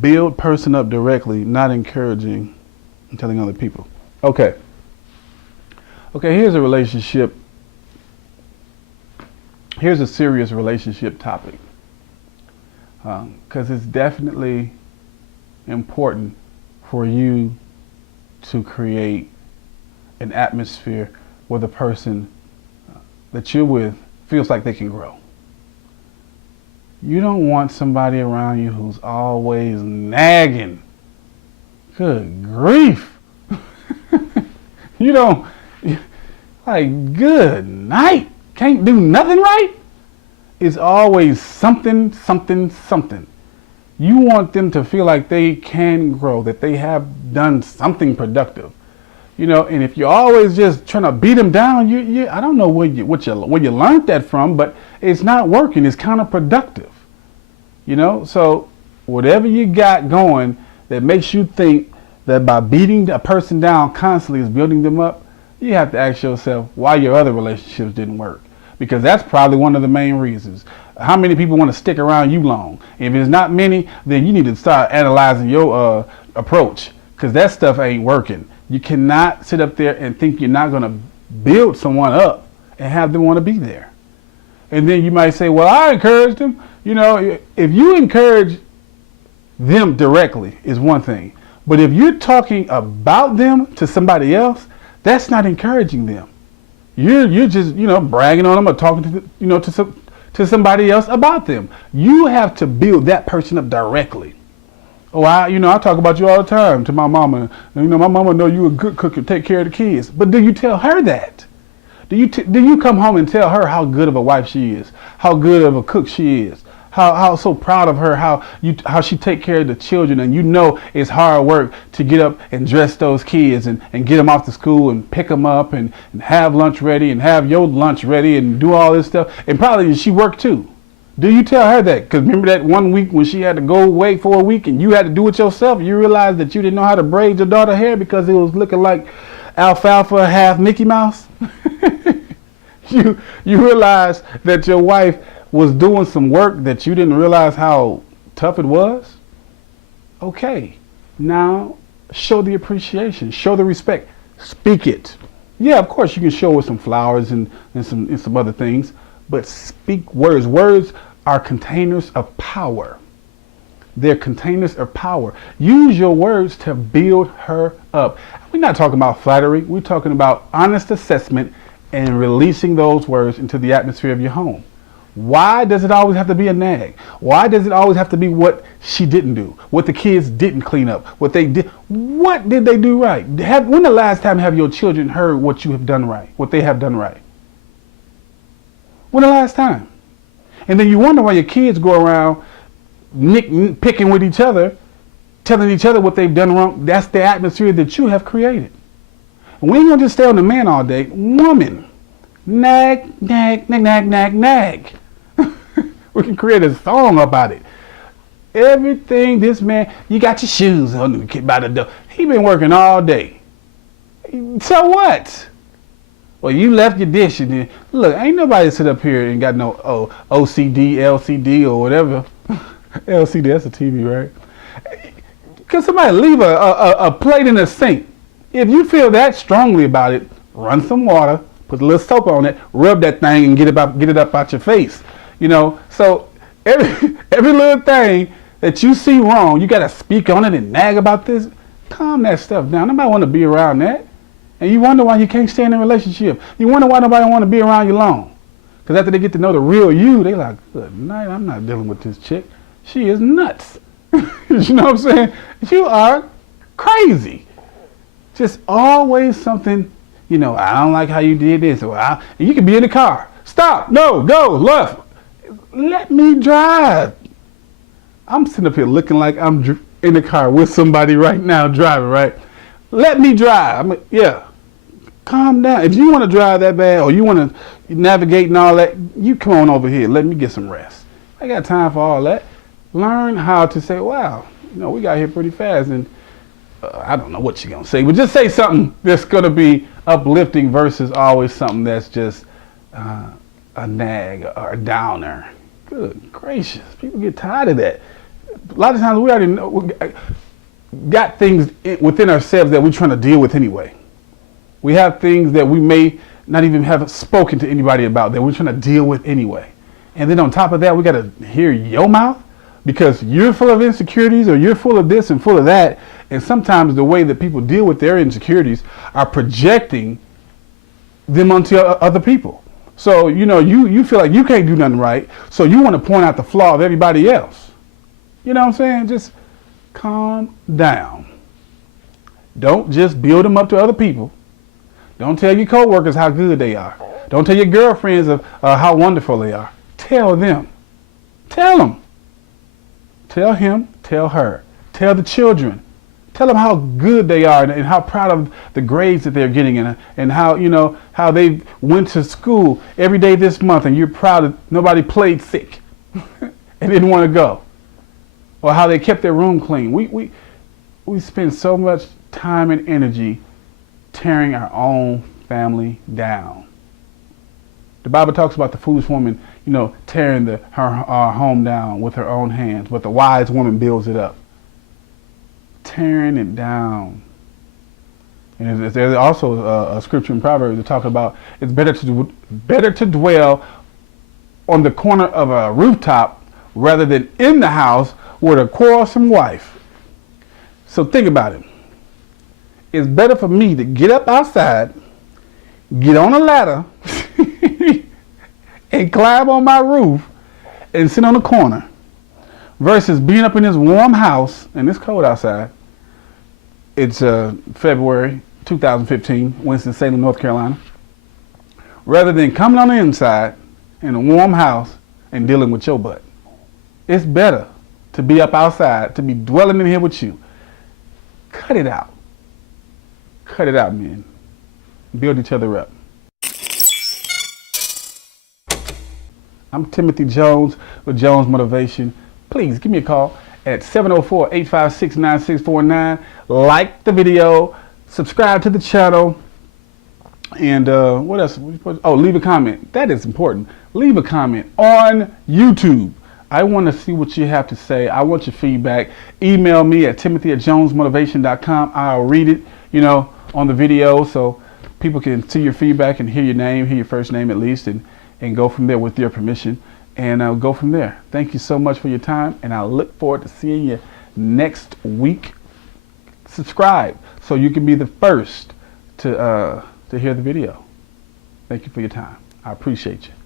Build person up directly, not encouraging and telling other people. Okay. Okay, here's a relationship. Here's a serious relationship topic. Because it's definitely important for you to create an atmosphere where the person that you're with feels like they can grow. You don't want somebody around you who's always nagging. Good grief. You don't, like, good night. Can't do nothing right? It's always something, something, something. You want them to feel like they can grow, that they have done something productive. You know, and if you're always just trying to beat them down, I don't know where you learned that from, but it's not working. It's counterproductive. You know, so whatever you got going that makes you think that by beating a person down constantly is building them up, you have to ask yourself why your other relationships didn't work. Because that's probably one of the main reasons. How many people want to stick around you long? If it's not many, then you need to start analyzing your approach, because that stuff ain't working. You cannot sit up there and think you're not going to build someone up and have them want to be there. And then you might say, well, I encouraged them. You know, if you encourage them directly is one thing. But if you're talking about them to somebody else, that's not encouraging them. You're just, you know, bragging on them or talking to, you know, to somebody else about them. You have to build that person up directly. Oh, I talk about you all the time to my mama. And, you know, my mama know you a good cook and take care of the kids. But do you tell her that? Do you come home and tell her how good of a wife she is, how good of a cook she is, how so proud of her, how she take care of the children, and you know it's hard work to get up and dress those kids and get them off to school and pick them up and have lunch ready and have your lunch ready and do all this stuff, and probably she worked too. Do you tell her that? Because remember that one week when she had to go away for a week and you had to do it yourself, you realized that you didn't know how to braid your daughter's hair because it was looking like alfalfa half Mickey Mouse? You realize that your wife was doing some work that you didn't realize how tough it was? Okay, now show the appreciation, show the respect, speak it. Yeah, of course you can show with some flowers and some other things, but speak words. Words are containers of power. They're containers of power. Use your words to build her up. We're not talking about flattery. We're talking about honest assessment and releasing those words into the atmosphere of your home. Why does it always have to be a nag? Why does it always have to be what she didn't do, what the kids didn't clean up, what they did? What did they do right? When the last time have your children heard what you have done right, what they have done right? When the last time? And then you wonder why your kids go around picking with each other, telling each other what they've done wrong. That's the atmosphere that you have created. And we ain't gonna just stay on the man all day. Woman, nag, nag, nag, nag, nag, nag. We can create a song about it. Everything this man, you got your shoes on by the door. He been working all day. So what? Well, you left your dish and then, look, ain't nobody sit up here and got no OCD, LCD or whatever. LCD, that's a TV, right? Can somebody leave a plate in the sink? If you feel that strongly about it, run some water, put a little soap on it, rub that thing and get it up out your face. You know, so every little thing that you see wrong, you got to speak on it and nag about this. Calm that stuff down. Nobody want to be around that. And you wonder why you can't stay in a relationship. You wonder why nobody want to be around you long. Because after they get to know the real you, they like, good night, I'm not dealing with this chick. She is nuts. You know what I'm saying? You are crazy. Just always something, you know, I don't like how you did this. Or you can be in the car. Stop. No, go left. Let me drive. I'm sitting up here looking like I'm in the car with somebody right now driving, right? Let me drive. Yeah. Calm down. If you want to drive that bad or you want to navigate and all that, you come on over here. Let me get some rest. I got time for all that. Learn how to say, wow, you know, we got here pretty fast. And I don't know what you're going to say, but just say something that's going to be uplifting versus always something that's just a nag or a downer. Good gracious. People get tired of that. a lot of times we already know, we got things within ourselves that we're trying to deal with anyway. We have things that we may not even have spoken to anybody about that we're trying to deal with anyway. And then on top of that, we got to hear your mouth because you're full of insecurities or you're full of this and full of that. And sometimes the way that people deal with their insecurities are projecting them onto other people. So, you know, you feel like you can't do nothing right. So you want to point out the flaw of everybody else. You know what I'm saying? Just calm down. Don't just build them up to other people. Don't tell your coworkers how good they are. Don't tell your girlfriends of how wonderful they are. Tell them. Tell them. Tell him. Tell her. Tell the children. Tell them how good they are and how proud of the grades that they're getting and how, you know, how they went to school every day this month and you're proud that nobody played sick and didn't want to go. Or how they kept their room clean. We spend so much time and energy tearing our own family down. The Bible talks about the foolish woman, you know, tearing her home down with her own hands, but the wise woman builds it up. Tearing it down. And there's also a scripture in Proverbs that talks about it's better to dwell on the corner of a rooftop rather than in the house with a quarrelsome wife. So think about it. It's better for me to get up outside, get on a ladder, and climb on my roof and sit on the corner versus being up in this warm house, and it's cold outside. It's February 2015, Winston-Salem, North Carolina. Rather than coming on the inside in a warm house and dealing with your butt. It's better to be up outside, to be dwelling in here with you. Cut it out. Cut it out, man. Build each other up. I'm Timothy Jones with Jones Motivation. Please give me a call at 704-856-9649. Like the video, subscribe to the channel, and what else? Oh, leave a comment. That is important. Leave a comment on YouTube. I want to see what you have to say. I want your feedback. Email me at timothy@jonesmotivation.com. I'll read it, you know, on the video so people can see your feedback and hear your name, hear your first name at least, and go from there with your permission. And I'll go from there. Thank you so much for your time, and I look forward to seeing you next week. Subscribe so you can be the first to hear the video. Thank you for your time. I appreciate you.